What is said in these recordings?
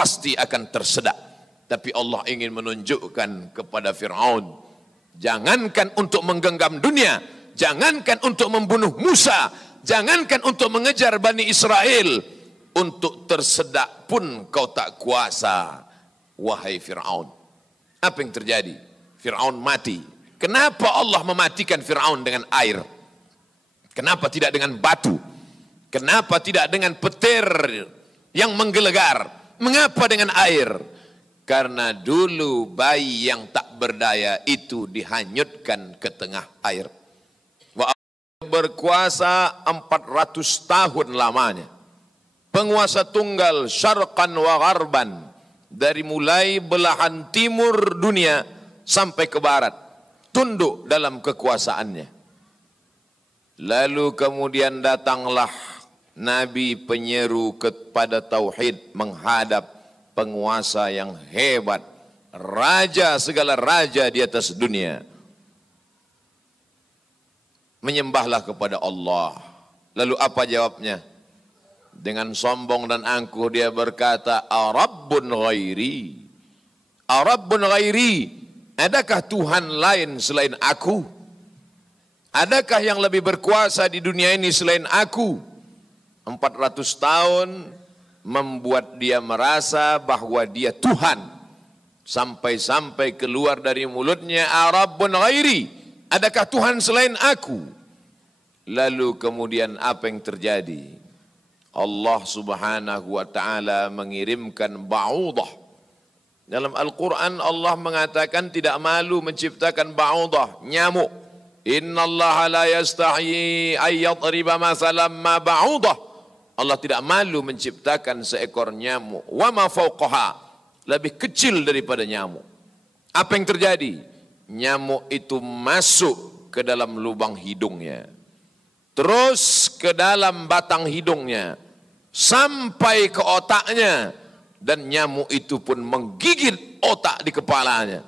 pasti akan tersedak. Tapi Allah ingin menunjukkan kepada Fir'aun, jangankan untuk menggenggam dunia, jangankan untuk membunuh Musa, jangankan untuk mengejar Bani Israel, untuk tersedak pun kau tak kuasa, wahai Fir'aun. Apa yang terjadi? Fir'aun mati. Kenapa Allah mematikan Fir'aun dengan air? Kenapa tidak dengan batu? Kenapa tidak dengan petir yang menggelegar? Mengapa dengan air? Karena dulu bayi yang tak berdaya itu dihanyutkan ke tengah air. Berkuasa 400 tahun lamanya. Penguasa tunggal syarqan wa gharban. Dari mulai belahan timur dunia sampai ke barat. Tunduk dalam kekuasaannya. Lalu kemudian datanglah Nabi penyeru kepada tauhid menghadap penguasa yang hebat, raja segala raja di atas dunia. Menyembahlah kepada Allah. Lalu apa jawabnya? Dengan sombong dan angkuh dia berkata, Arabbun ghairi, Arabbun ghairi, adakah Tuhan lain selain aku? Adakah yang lebih berkuasa di dunia ini selain aku? 400 tahun membuat dia merasa bahwa dia Tuhan. Sampai-sampai keluar dari mulutnya, Arabbun ghairi, adakah Tuhan selain aku? Lalu kemudian apa yang terjadi? Allah subhanahu wa ta'ala mengirimkan ba'udah. Dalam Al-Quran Allah mengatakan tidak malu menciptakan ba'udah, nyamuk. Inna Allah la yastahi ayyadriba masalam ma ba'udah. Allah tidak malu menciptakan seekor nyamuk. Wa ma fauqaha, lebih kecil daripada nyamuk. Apa yang terjadi? Nyamuk itu masuk ke dalam lubang hidungnya, terus ke dalam batang hidungnya, sampai ke otaknya, dan nyamuk itu pun menggigit otak di kepalanya.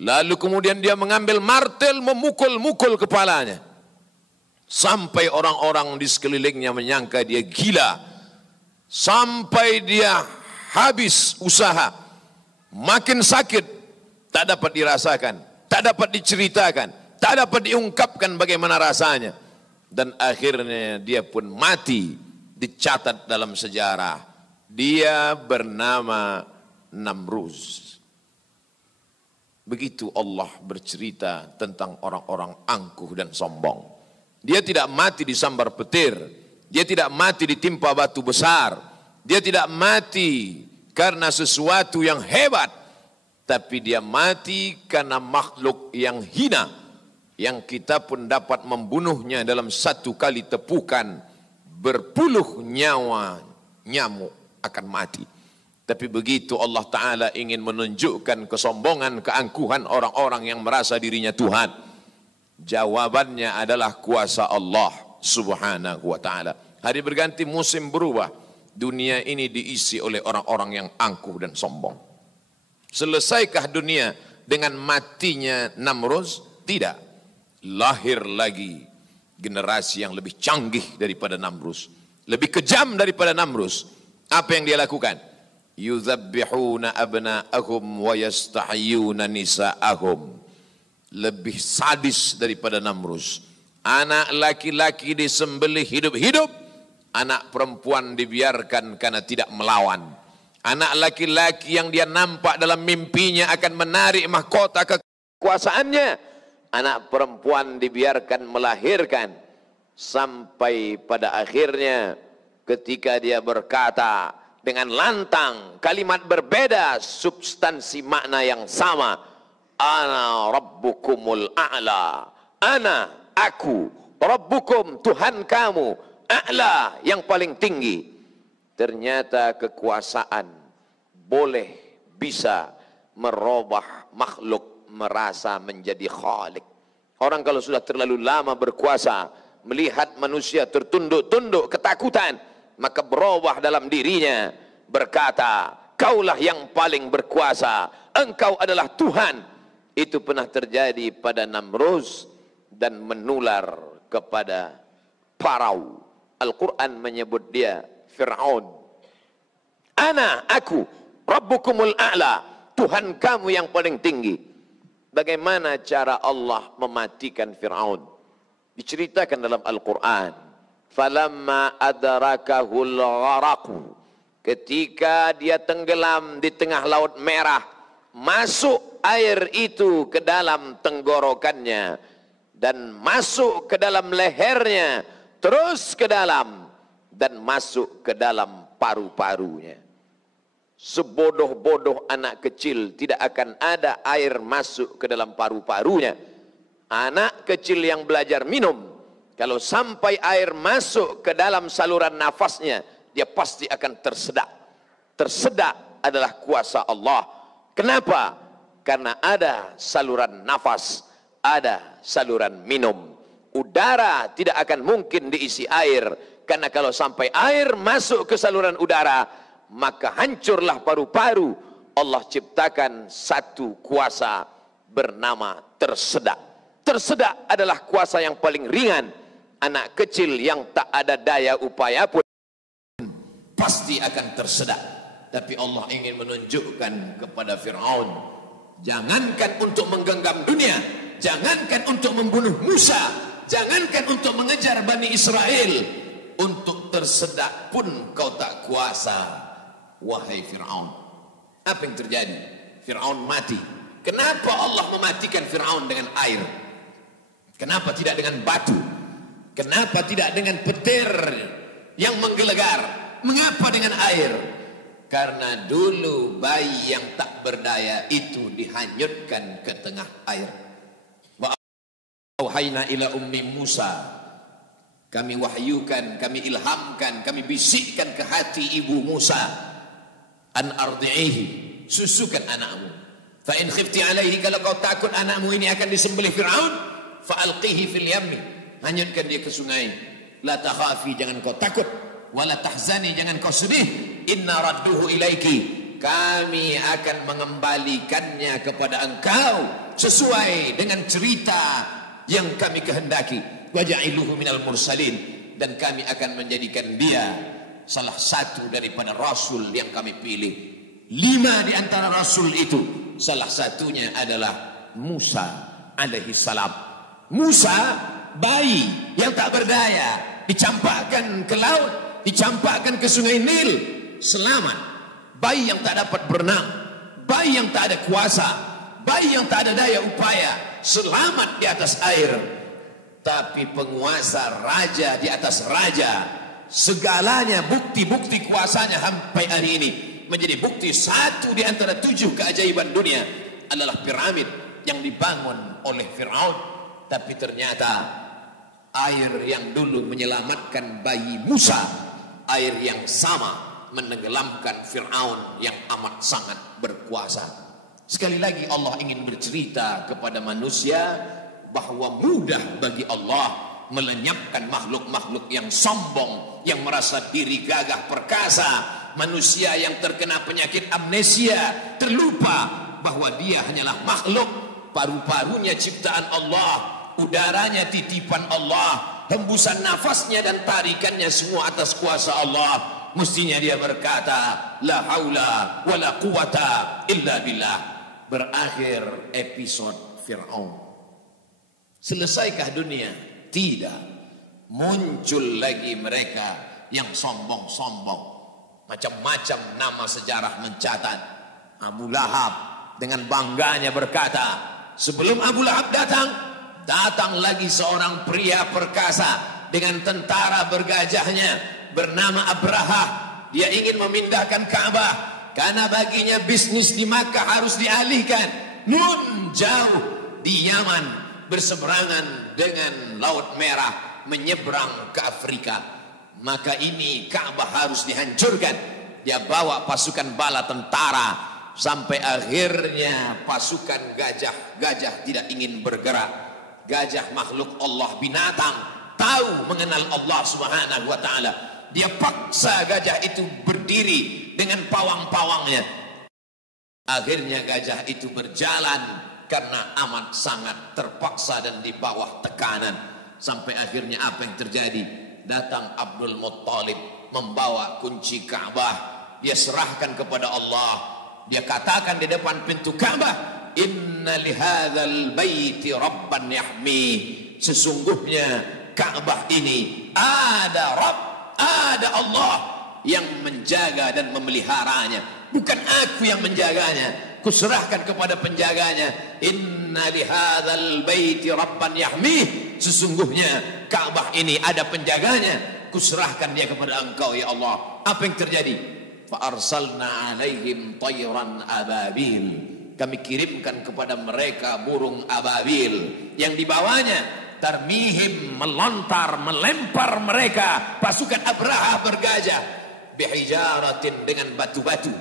Lalu kemudian dia mengambil martel memukul-mukul kepalanya, sampai orang-orang di sekelilingnya menyangka dia gila, sampai dia habis usaha, makin sakit, tak dapat dirasakan, tak dapat diceritakan, tak dapat diungkapkan bagaimana rasanya, dan akhirnya dia pun mati. Dicatat dalam sejarah, dia bernama Namruz. Begitu Allah bercerita tentang orang-orang angkuh dan sombong. Dia tidak mati disambar petir, dia tidak mati ditimpa batu besar, dia tidak mati karena sesuatu yang hebat, tapi dia mati karena makhluk yang hina, yang kita pun dapat membunuhnya dalam satu kali tepukan, berpuluh nyawa nyamuk akan mati. Tapi begitu Allah Ta'ala ingin menunjukkan kesombongan, keangkuhan orang-orang yang merasa dirinya Tuhan, jawabannya adalah kuasa Allah Subhanahu wa Ta'ala. Hari berganti, musim berubah, dunia ini diisi oleh orang-orang yang angkuh dan sombong. Selesaikah dunia dengan matinya Namruz? Tidak. Lahir lagi generasi yang lebih canggih daripada Namruz, lebih kejam daripada Namruz. Apa yang dia lakukan? Yuzabbihuna abna'ahum wa yastahyuna nisa'ahum. Lebih sadis daripada Namruz. Anak laki-laki disembelih hidup-hidup, anak perempuan dibiarkan karena tidak melawan. Anak laki-laki yang dia nampak dalam mimpinya akan menarik mahkota kekuasaannya, anak perempuan dibiarkan melahirkan. Sampai pada akhirnya ketika dia berkata dengan lantang, kalimat berbeda, substansi makna yang sama, ana rabbukumul a'la, ana, aku, rabbukum, Tuhan kamu, a'la, yang paling tinggi. Ternyata kekuasaan boleh bisa merubah makhluk merasa menjadi khalik. Orang kalau sudah terlalu lama berkuasa, melihat manusia tertunduk-tunduk ketakutan, maka berubah dalam dirinya, berkata, kaulah yang paling berkuasa, engkau adalah Tuhan. Itu pernah terjadi pada Namruz dan menular kepada Parau. Al-Quran menyebut dia Fir'aun. Ana, aku, Rabbukumul a'la, Tuhan kamu yang paling tinggi. Bagaimana cara Allah mematikan Fir'aun? Diceritakan dalam Al-Quran. Falamma adrakahul gharaqu, ketika dia tenggelam di tengah laut merah, masuk air itu ke dalam tenggorokannya dan masuk ke dalam lehernya, terus ke dalam dan masuk ke dalam paru-parunya. Sebodoh-bodoh anak kecil tidak akan ada air masuk ke dalam paru-parunya. Anak kecil yang belajar minum, kalau sampai air masuk ke dalam saluran nafasnya, dia pasti akan tersedak. Tersedak adalah kuasa Allah. Kenapa? Karena ada saluran nafas, ada saluran minum. Udara tidak akan mungkin diisi air, karena kalau sampai air masuk ke saluran udara, maka hancurlah paru-paru. Allah ciptakan satu kuasa bernama tersedak. Tersedak adalah kuasa yang paling ringan. Anak kecil yang tak ada daya upaya pun pasti akan tersedak. Tapi Allah ingin menunjukkan kepada Fir'aun, jangankan untuk menggenggam dunia, jangankan untuk membunuh Musa, jangankan untuk mengejar Bani Israel, untuk tersedak pun kau tak kuasa, wahai Fir'aun. Apa yang terjadi? Fir'aun mati. Kenapa Allah mematikan Fir'aun dengan air? Kenapa tidak dengan batu? Kenapa tidak dengan petir yang menggelegar? Mengapa dengan air? Karena dulu bayi yang tak berdaya itu dihanyutkan ke tengah air. Wa auhayna ila ummi Musa, kami wahyukan, kami ilhamkan, kami bisikkan ke hati ibu Musa, an ardi'ihi, susukan anakmu. Fa in khifti alaihi, kalau kau takut anakmu ini akan disembelih Fir'aun, fa alqihi fil yammi, hanyutkan dia ke sungai. La takhafi, jangan kau takut, wala tahzani, jangan kau sedih, inna radduhu ilaiki, kami akan mengembalikannya kepada engkau sesuai dengan cerita yang kami kehendaki. Waja'iluhu minal mursalin, dan kami akan menjadikan dia salah satu daripada rasul yang kami pilih. 5 di antara rasul itu, salah satunya adalah Musa alaihi salam. Musa, bayi yang tak berdaya, dicampakkan ke laut, dicampakkan ke sungai Nil, selamat. Bayi yang tak dapat berenang, bayi yang tak ada kuasa, bayi yang tak ada daya upaya, selamat di atas air. Tapi penguasa, raja di atas raja, segalanya, bukti-bukti kuasanya sampai hari ini menjadi bukti. Satu di antara 7 keajaiban dunia adalah piramid yang dibangun oleh Fir'aun. Tapi ternyata air yang dulu menyelamatkan bayi Musa, air yang sama menenggelamkan Fir'aun yang amat sangat berkuasa. Sekali lagi Allah ingin bercerita kepada manusia bahwa mudah bagi Allah melenyapkan makhluk-makhluk yang sombong, yang merasa diri gagah perkasa, manusia yang terkena penyakit amnesia, terlupa bahwa dia hanyalah makhluk, paru-parunya ciptaan Allah, udaranya titipan Allah, hembusan nafasnya dan tarikannya semua atas kuasa Allah. Mestinya dia berkata, la haula wa la quwata illa billah. Berakhir episode Fir'aun. Selesaikah dunia? Tidak. Muncul lagi mereka yang sombong-sombong. Macam-macam nama sejarah mencatat. Abu Lahab dengan bangganya berkata, sebelum Abu Lahab datang lagi seorang pria perkasa dengan tentara bergajahnya bernama Abraha. Dia ingin memindahkan Ka'bah karena baginya bisnis di Makkah harus dialihkan. Nun jauh di Yaman, berseberangan dengan Laut Merah, menyeberang ke Afrika. Maka ini Ka'bah harus dihancurkan. Dia bawa pasukan bala tentara, sampai akhirnya pasukan gajah tidak ingin bergerak. Gajah makhluk Allah, binatang, tahu mengenal Allah Subhanahu wa ta'ala. Dia paksa gajah itu berdiri dengan pawang-pawangnya. Akhirnya gajah itu berjalan karena amat sangat terpaksa dan di bawah tekanan. Sampai akhirnya apa yang terjadi? Datang Abdul Muttalib membawa kunci Ka'bah. dia serahkan kepada Allah. Dia katakan di depan pintu Ka'bah, inna lihadzal baiti rabban yahmi. Sesungguhnya Ka'bah ini ada Rabb, ada Allah yang menjaga dan memeliharanya. Bukan aku yang menjaganya, kuserahkan kepada penjaganya. Inna lihadzal baiti rabban yahmi. Sesungguhnya Ka'bah ini ada penjaganya, kuserahkan dia kepada engkau ya Allah. Apa yang terjadi? Fa arsalna alaihim tayran ababil. Kami kirimkan kepada mereka burung ababil yang dibawanya tarmihim, melontar, melempar mereka pasukan Abraha bergajah bihijaratin, dengan batu-batu,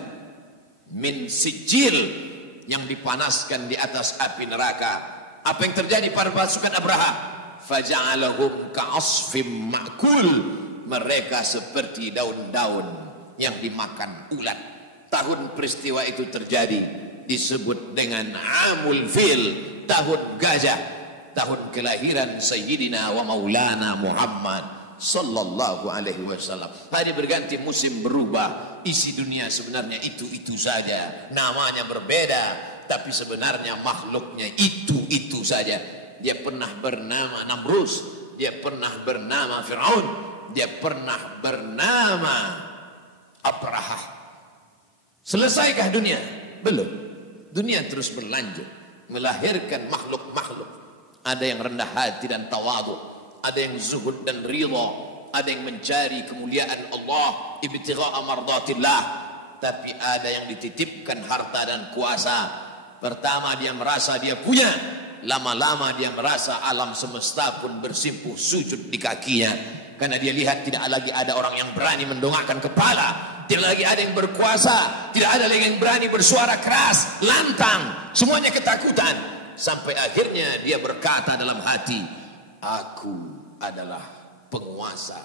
min sijil, yang dipanaskan di atas api neraka. Apa yang terjadi pada pasukan Abraha? Faja'alahum ka'asfim ma'kul. Mereka seperti daun-daun yang dimakan ulat. Tahun peristiwa itu terjadi disebut dengan Amul Fil, tahun gajah, tahun kelahiran Sayyidina wa Maulana Muhammad sallallahu alaihi wasallam. Hari berganti, musim berubah, isi dunia sebenarnya itu-itu saja, namanya berbeda, tapi sebenarnya makhluknya itu-itu saja. Dia pernah bernama Namrus, dia pernah bernama Fir'aun, dia pernah bernama Abraha. Selesaikah dunia? Belum. Dunia terus berlanjut, melahirkan makhluk-makhluk. Ada yang rendah hati dan tawadhu, ada yang zuhud dan ridha, ada yang mencari kemuliaan Allah, ibtigha'a mardatillah. Tapi ada yang dititipkan harta dan kuasa. Pertama dia merasa dia punya, lama-lama dia merasa alam semesta pun bersimpuh sujud di kakinya, karena dia lihat tidak lagi ada orang yang berani mendongakkan kepala, tidak lagi ada yang berkuasa, tidak ada lagi yang berani bersuara keras, lantang, semuanya ketakutan. Sampai akhirnya dia berkata dalam hati, aku adalah penguasa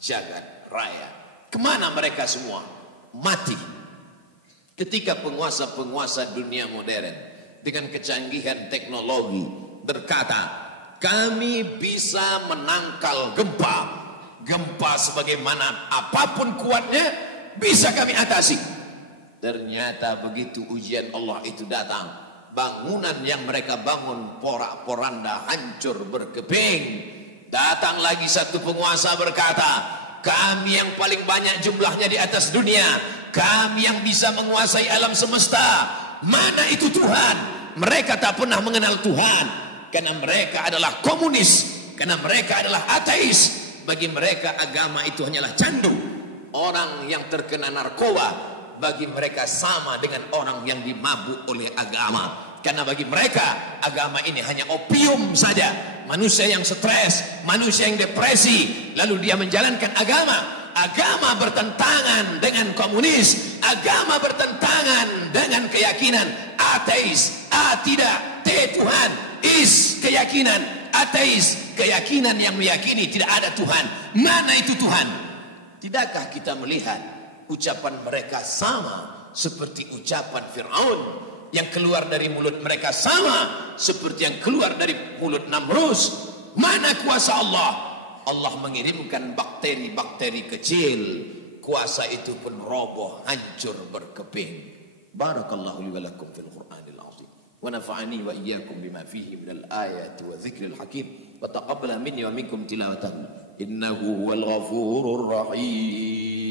jagat raya. Kemana mereka semua? Mati. Ketika penguasa-penguasa dunia modern dengan kecanggihan teknologi berkata, kami bisa menangkal gempa. Gempa sebagaimana apapun kuatnya bisa kami atasi. Ternyata begitu ujian Allah itu datang, bangunan yang mereka bangun porak-poranda, hancur berkeping. Datang lagi satu penguasa berkata, kami yang paling banyak jumlahnya di atas dunia, kami yang bisa menguasai alam semesta. Mana itu Tuhan? Mereka tak pernah mengenal Tuhan, karena mereka adalah komunis, karena mereka adalah ateis. Bagi mereka agama itu hanyalah candu. Orang yang terkena narkoba bagi mereka sama dengan orang yang dimabuk oleh agama, karena bagi mereka agama ini hanya opium saja. Manusia yang stres, manusia yang depresi, lalu dia menjalankan agama. Agama bertentangan dengan komunis, agama bertentangan dengan keyakinan ateis. A tidak, T Tuhan, is keyakinan ateis, keyakinan yang meyakini tidak ada Tuhan. Mana itu Tuhan? Tidakkah kita melihat ucapan mereka sama seperti ucapan Fir'aun? Yang keluar dari mulut mereka sama seperti yang keluar dari mulut Namrus. Mana kuasa Allah? Allah mengirimkan bakteri-bakteri kecil, kuasa itu pun roboh, hancur berkeping. Barakallahu li wa lakum fil Qur'anil azim, wa nafa'ani wa iyyakum bima fihi minal ayati wa dzikril hakim, wa taqabbala minni wa minkum tilawatahu innahu huwal ghafurur rahim.